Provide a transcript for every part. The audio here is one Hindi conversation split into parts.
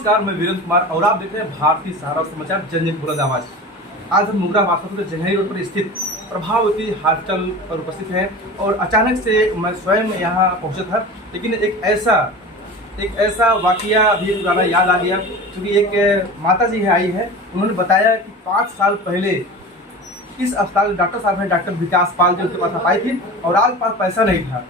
नमस्कार, मैं वीरेंद्र कुमार और आप देख रहे हैं भारतीय सहारा समाचार जन बुलंद आवाज। आज हम मुगरा बासापुर जंघई रोड पर स्थित प्रभावती हॉस्टल पर उपस्थित हैं और अचानक से मैं स्वयं यहाँ पहुँचा था, लेकिन एक ऐसा वाकया अभी पुराना याद आ गया। क्योंकि एक माता जी आई है, उन्होंने बताया कि 5 साल पहले इस अस्पताल डॉक्टर साहब हैं, डॉक्टर विकास पाल जी उनके पास आई थी और आज पास पैसा नहीं था।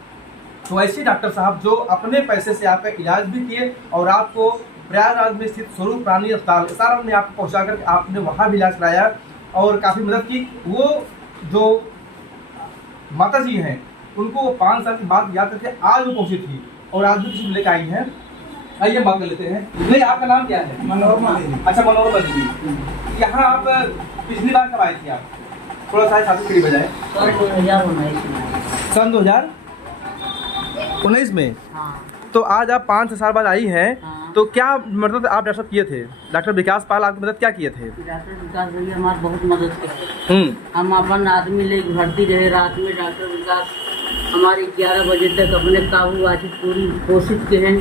तो ऐसे डॉक्टर साहब जो अपने पैसे से आपका इलाज भी किए और आपको प्रयागराज में स्थित स्वरूप प्राणी अस्पताल सारा में आपको पहुँचा कर आपने वहाँ भी इलाज कराया और काफ़ी मदद की। वो जो माता जी हैं उनको 5 साल की बात याद करके आज वो पहुँची थी और आज भी किसी लेकर आई हैं। आइए बात कर लेते हैं। नहीं, आपका नाम क्या है? मनोरमा। अच्छा, मनोरमा जी। यहाँ आप पिछली बार कब आए थे? आप थोड़ा सा साथ करीब बजाए। सन 2019 में। हाँ। तो आज आप 5 साल बाद आई हैं। हाँ। तो क्या मदद आप डॉक्टर साहब किए थे? डॉक्टर विकास पाल आपकी मदद क्या किए थे? डॉक्टर विकास भैया हमारी बहुत मदद की। हम अपन आदमी लेके भर्ती रहे रात में। डॉक्टर विकास हमारे 11 बजे तक अपने काबू आज पूरी कोशिश के हैं।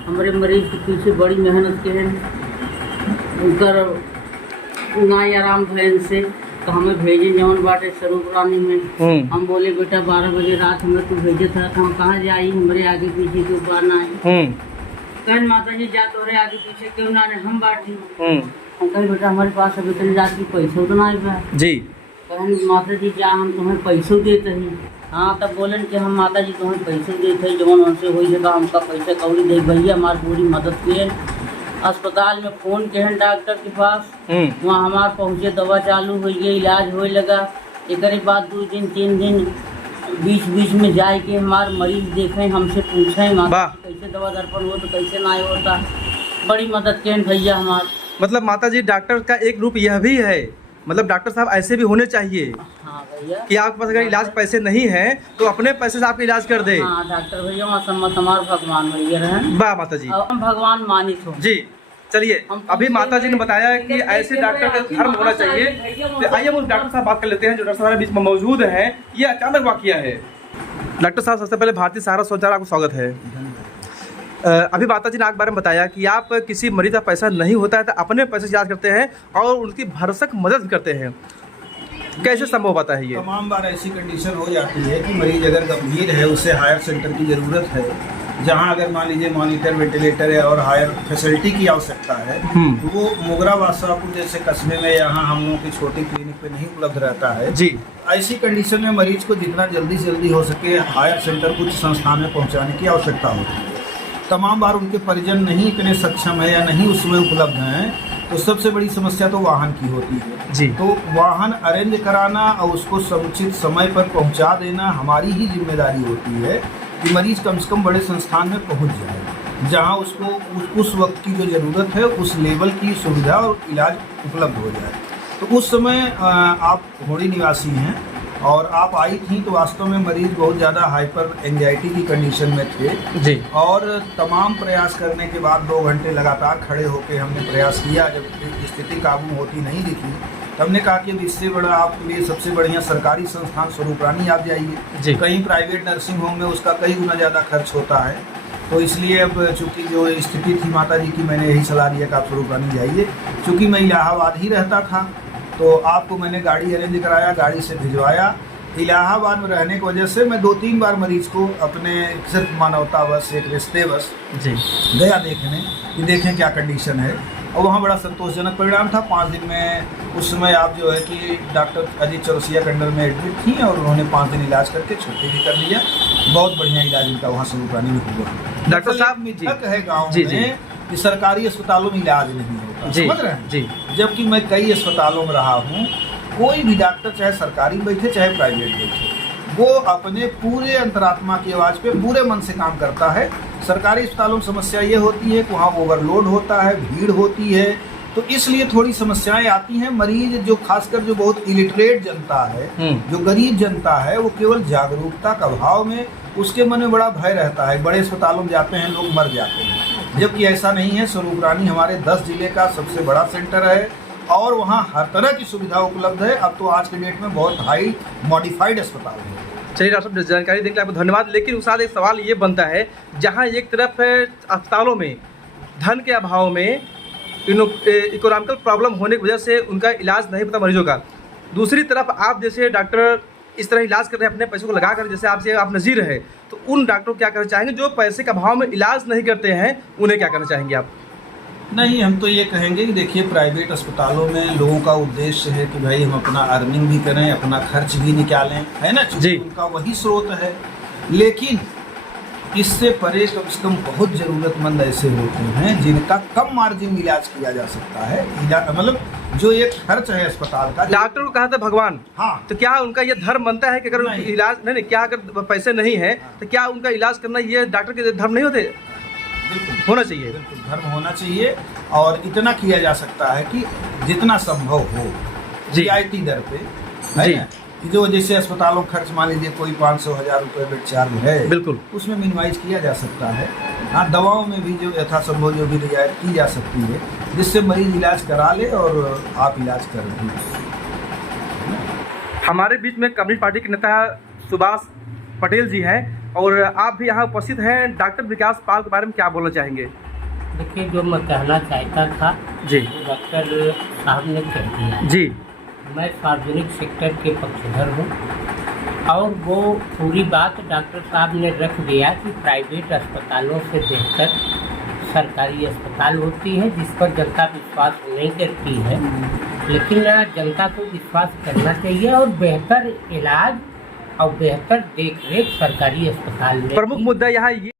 हमारे मरीज के पीछे बड़ी मेहनत के हैं। उनकर नाई आराम भयन से तो हमें भेजे जवन बाटे स्वरूप रानी में। हम बोले बेटा 12 बजे रात में तू भेजे था तो हम कहाँ जाई, हमारे आगे पीछे क्यों बाना है। कहन माता जी जा तोरे आगे पीछे क्यों ना ने हम बाटी। हम कहे बेटा हमारे पास अभी इतनी रात की पैसों तो नहीं बा जी। कहन माता जी जा हम तुम्हें पैसों देते हैं। हाँ, तब बोलन कि हम माता जी तुम्हें पैसे देते हैं, जवन उनसे हो जगह हमका पैसे कौड़ी दे भैया हमारी पूरी मदद किए। अस्पताल में फ़ोन के हैं डॉक्टर के पास, वहाँ हमारे पहुँचे, दवा चालू हुई है, इलाज होए लगा। एक बाद 2 दिन 3 दिन बीच में जाए के हमारे मरीज देखें, हमसे पूछें माता कैसे दवा दर्पण हो तो कैसे ना होता। बड़ी मदद के भैया हमारे। मतलब माता जी डॉक्टर का एक रूप यह भी है, मतलब डॉक्टर साहब ऐसे भी होने चाहिए। हाँ भैया, कि आपके पास अगर इलाज पैसे नहीं हैं तो अपने पैसे से आपका इलाज कर दे। हाँ डॉक्टर भैया हमारे भगवान भैया रहे। वाह माता जी, हम भगवान मानित हो जी। चलिए, अभी माता जी ने बताया कि ऐसे डॉक्टर का धर्म होना चाहिए। तो आइए हम उस डॉक्टर साहब बात कर लेते हैं जो डॉक्टर साहब बीच में मौजूद हैं। ये अचानक वाकया है। डॉक्टर साहब, सबसे पहले भारतीय सहारा समाचार आपको स्वागत है। अभी माता जी ने आपके बारे में बताया कि आप किसी मरीज का पैसा नहीं होता है तो अपने पैसे से इलाज करते हैं और उनकी भरसक मदद करते हैं। कैसे संभव होता है ये? तमाम बार ऐसी कंडीशन हो जाती है कि मरीज अगर गंभीर है, उसे हायर सेंटर की ज़रूरत है, जहां अगर मान लीजिए मॉनिटर, वेंटिलेटर है और हायर फैसिलिटी की आवश्यकता है, तो वो मुगरा बासापुर जैसे कस्बे में यहाँ हम लोगों की छोटी क्लिनिक पे नहीं उपलब्ध रहता है जी। ऐसी कंडीशन में मरीज को जितना जल्दी से जल्दी हो सके हायर सेंटर कुछ संस्थान में पहुँचाने की आवश्यकता होती है। तमाम बार उनके परिजन नहीं इतने सक्षम है या नहीं उसमें उपलब्ध हैं, तो सबसे बड़ी समस्या तो वाहन की होती है जी। तो वाहन अरेंज कराना और उसको समुचित समय पर पहुंचा देना हमारी ही जिम्मेदारी होती है कि मरीज कम से कम बड़े संस्थान में पहुंच जाए, जहां उसको उस वक्त की जो ज़रूरत है उस लेवल की सुविधा और इलाज उपलब्ध हो जाए। तो उस समय आप होड़ी निवासी हैं और आप आई थी तो वास्तव में मरीज बहुत ज़्यादा हाइपर एंजाइटी की कंडीशन में थे जी। और तमाम प्रयास करने के बाद 2 घंटे लगातार खड़े होकर हमने प्रयास किया। जब स्थिति काबू होती नहीं दिखी तो हमने कहा कि अब इससे बड़ा आपके लिए सबसे बढ़िया सरकारी संस्थान स्वरूप रानी आप जाइए। कहीं प्राइवेट नर्सिंग होम में उसका कई गुना ज़्यादा खर्च होता है। तो इसलिए अब चूँकि जो स्थिति थी माता जी की, मैंने यही सलाह दिया कि आप स्वरूप रानी जाइए। चूँकि मैं इलाहाबाद ही रहता था तो आपको मैंने गाड़ी अरेंज कराया, गाड़ी से भिजवाया। इलाहाबाद में रहने की वजह से मैं 2-3 बार मरीज को अपने सिर्फ मानवतावश, एक रिश्तेवश गया देखने कि देखें क्या कंडीशन है, और वहाँ बड़ा संतोषजनक परिणाम था। 5 दिन में उस समय आप जो है कि डॉक्टर अजीत चौरसिया के अंडर में एडमिट थी और उन्होंने 5 दिन इलाज करके छुट्टी भी कर लिया। बहुत बढ़िया इलाज उनका वहाँ स्वरूप रानी में हुआ। डॉक्टर साहब मिथक है गाँव में कि सरकारी अस्पतालों में इलाज नहीं होता, समझ रहे हैं जी। जबकि मैं कई अस्पतालों में रहा हूँ, कोई भी डॉक्टर चाहे सरकारी बैठे चाहे प्राइवेट बैठे, वो अपने पूरे अंतरात्मा की आवाज़ पे पूरे मन से काम करता है। सरकारी अस्पतालों में समस्या ये होती है कि वहाँ ओवरलोड होता है, भीड़ होती है, तो इसलिए थोड़ी समस्याएं आती हैं। मरीज जो खासकर जो बहुत इलिटरेट जनता है, जो गरीब जनता है, वो केवल जागरूकता का अभाव में उसके मन में बड़ा भय रहता है। बड़े अस्पतालों में जाते हैं लोग मर जाते हैं, जबकि ऐसा नहीं है। स्वरूप रानी हमारे 10 जिले का सबसे बड़ा सेंटर है और वहाँ हर तरह की सुविधा उपलब्ध है। अब तो आज के डेट में बहुत हाई मॉडिफाइड अस्पताल है। चलिए डॉक्टर साहब, जानकारी देने के लिए आपको धन्यवाद। लेकिन उस साथ एक सवाल ये बनता है, जहाँ एक तरफ अस्पतालों में धन के अभाव में इकोनॉमिकल प्रॉब्लम होने की वजह से उनका इलाज नहीं पता मरीजों का। दूसरी तरफ आप जैसे डॉक्टर इस तरह इलाज कर रहे हैं अपने पैसों को लगाकर, जैसे आपसे आप नज़ीर है, तो उन डॉक्टरों को क्या करना चाहेंगे जो पैसे के अभाव में इलाज नहीं करते हैं, उन्हें क्या करना चाहेंगे आप? नहीं, हम तो ये कहेंगे कि देखिए प्राइवेट अस्पतालों में लोगों का उद्देश्य है कि भाई हम अपना अर्निंग भी करें, अपना खर्च भी निकालें, है ना जी, उनका वही स्रोत है। लेकिन इससे परे कम से कम बहुत ज़रूरतमंद ऐसे होते हैं जिनका कम मार्जिन इलाज किया जा सकता है, मतलब जो एक खर्च है अस्पताल का। डॉक्टर को कहा था भगवान, हाँ, तो क्या उनका ये धर्म बनता है कि अगर इलाज नहीं, क्या अगर पैसे नहीं है तो क्या उनका इलाज करना ये डॉक्टर के धर्म नहीं होते? बिल्कुल होना चाहिए, बिल्कुल धर्म होना चाहिए। और इतना किया जा सकता है कि जितना संभव हो रियायती दर पे, है ना, जो जैसे अस्पतालों खर्च मान लीजिए कोई 500,000 रुपये बेड चार्ज है, बिल्कुल उसमें मिनिमाइज किया जा सकता है। हाँ, दवाओं में भी जो यथासंभव जो भी रियायत की जा सकती है जिससे मरीज इलाज करा ले और आप इलाज कर दें। हमारे बीच में कम्युनिस्ट पार्टी के नेता सुभाष पटेल जी हैं और आप भी यहाँ उपस्थित हैं। डॉक्टर विकास पाल के बारे में क्या बोलना चाहेंगे? देखिए, जो मैं कहना चाहता था जी, डॉक्टर साहब ने कह दिया जी। मैं सार्वजनिक सेक्टर के पक्षधर हूँ और वो पूरी बात डॉक्टर साहब ने रख दिया कि प्राइवेट अस्पतालों से बेहतर सरकारी अस्पताल होती है जिस पर जनता विश्वास नहीं करती है, लेकिन जनता को विश्वास करना चाहिए और बेहतर इलाज और बेहतर देखरेख सरकारी अस्पताल में। प्रमुख मुद्दा यहाँ ये